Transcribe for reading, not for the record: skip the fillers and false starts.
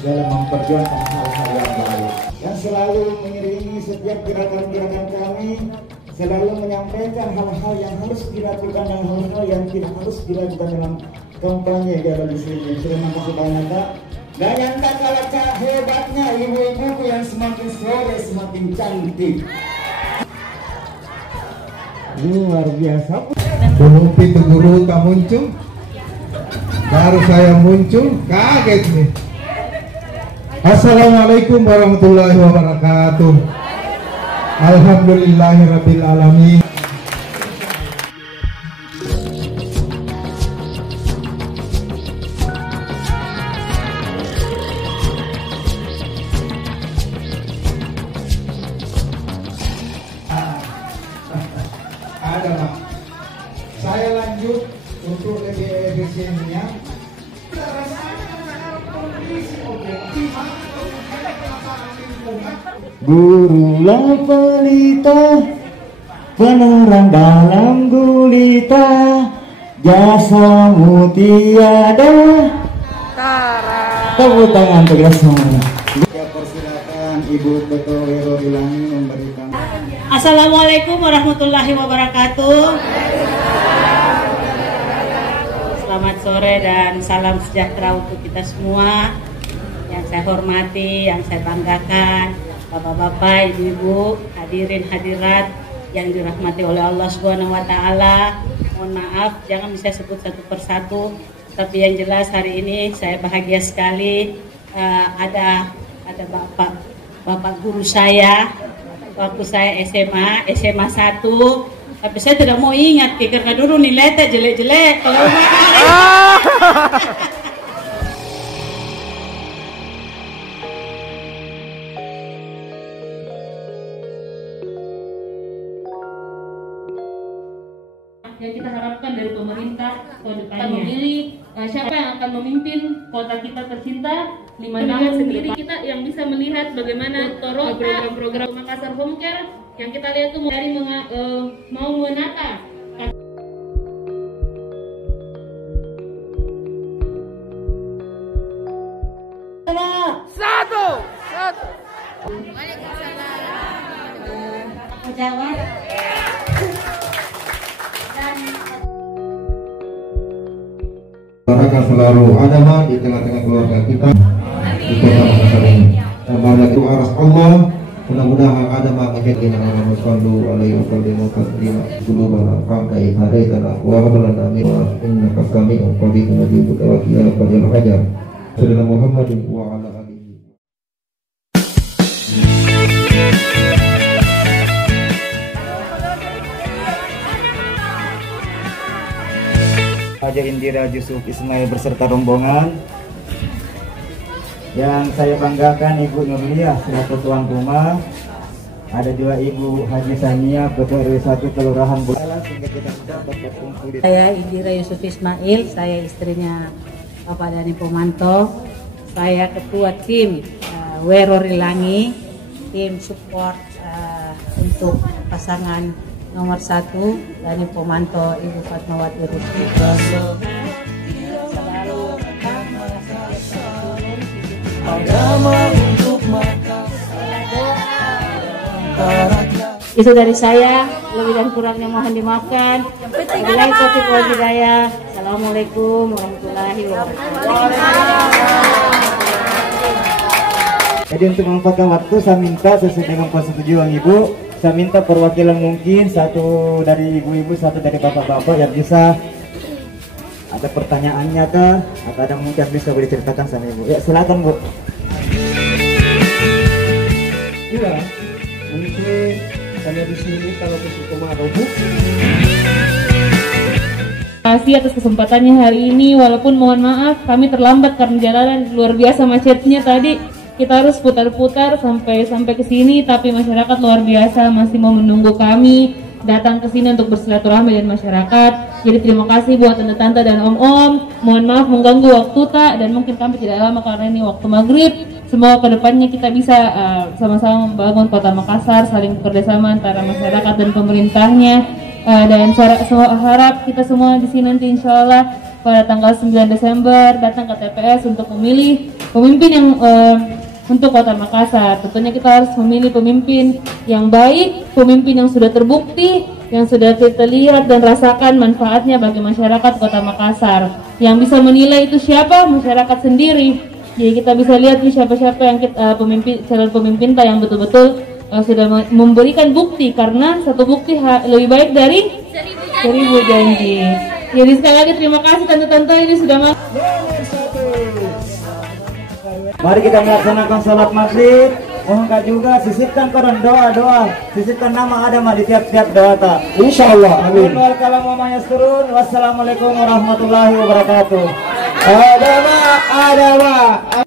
dalam memperjuangkan hal-hal yang baik, yang selalu mengiringi setiap gerakan-gerakan kami, selalu menyampaikan hal-hal yang harus dilakukan dan hal-hal yang tidak harus dilakukan dalam kampanye Jabar di sini. Terima kasih banyak Kak. Gak nyangka kalau Kak hebatnya ibu-ibuku yang semakin sore semakin cantik. Luar biasa. Belum pintu guru tak muncul, baru saya muncul, kaget nih. Assalamualaikum warahmatullahi wabarakatuh. Alhamdulillahirabbil alamin. Ada Pak. Saya lanjut untuk lebih efisiennya. Gurulah pelita, penerang dalam gulita, jasamu tiada tara. Tepuk tangan tegas semuanya. Persilakan Ibu Ketua Wero Rilangi memberikan. Assalamualaikum warahmatullahi wabarakatuh. Selamat sore dan salam sejahtera untuk kita semua. Yang saya hormati, yang saya banggakan, bapak-bapak, ibu-ibu, hadirin hadirat yang dirahmati oleh Allah Subhanahu wa taala. Mohon maaf jangan bisa sebut satu persatu, tapi yang jelas hari ini saya bahagia sekali ada bapak guru saya waktu saya SMA 1, tapi saya tidak mau ingat karena dulu nilainya jelek-jelek. Kalau yang kita harapkan dari pemerintah ke depannya memilih siapa yang akan memimpin kota kita tercinta 5 tahun sendiri. Kita yang bisa melihat bagaimana program-program Makassar Home Care yang kita lihat itu dari mau menata satu. Jawab. Akan selalu ada di tengah-tengah keluarga kita di kota Makassar ini. Dan pada doa Allah, mudah-mudahan ada mengajar dengan nama Sallu alaihi wa sallam taslima qulubana fa'dai hadaitana wa hablana min innaka sami'un qaribun mujibud da'wati ya rabbal alamin. Sayyidina Muhammadin wa ala alihi. Haja Indira Yusuf Ismail beserta rombongan. Yang saya banggakan Ibu Nurliah selaku tuan rumah. Ada juga Ibu Haji Sania Ketua RW 1 Kelurahan Bulala sehingga kita dapat berkumpul. Saya Indira Yusuf Ismail, saya istrinya Bapak Dani Pomanto. Saya ketua tim Wero Rilangi, tim support untuk pasangan nomor 1 Dani Pomanto Ibu Fatmawati Rusdi. Itu dari saya, lebih dan kurangnya mohon dimaafkan. Wabillahi taufiq wal hidayah. Assalamualaikum warahmatullahi wabarakatuh. Jadi untuk memanfaatkan waktu saya minta sesuai dengan persetujuan Ibu, saya minta perwakilan mungkin satu dari ibu-ibu, satu dari bapak-bapak yang bisa ada pertanyaannya kah atau ada mungkin bisa boleh ceritakan sama Ibu. Ya silakan Bu. Iya, mungkin saya di sini kalau ke Sukomaru. Terima kasih atas kesempatannya hari ini. Walaupun mohon maaf kami terlambat karena jalanan luar biasa macetnya tadi. Kita harus putar-putar sampai ke sini, tapi masyarakat luar biasa masih mau menunggu kami datang ke sini untuk bersilaturahmi dengan masyarakat. Jadi terima kasih buat tante-tante dan om-om. Mohon maaf mengganggu waktu tak, dan mungkin kami tidak lama karena ini waktu maghrib. Semoga kedepannya kita bisa sama-sama membangun kota Makassar, saling bekerjasama antara masyarakat dan pemerintahnya. Dan saya harap kita semua di sini nanti insya Allah pada tanggal 9 Desember datang ke TPS untuk memilih pemimpin yang untuk Kota Makassar. Tentunya kita harus memilih pemimpin yang baik, pemimpin yang sudah terbukti, yang sudah kita lihat dan rasakan manfaatnya bagi masyarakat Kota Makassar. Yang bisa menilai itu siapa? Masyarakat sendiri. Jadi kita bisa lihat nih siapa-siapa yang calon pemimpin yang betul-betul sudah memberikan bukti, karena satu bukti lebih baik dari 1000 janji. Jadi sekali lagi terima kasih tante-tante ini sudah masuk. Mari kita melaksanakan sholat maghrib. Mohon juga sisipkan koran doa-doa, sisipkan nama Adam di tiap-tiap doa tak. Insyaallah, amin. Wassalamualaikum warahmatullahi wabarakatuh. Adama,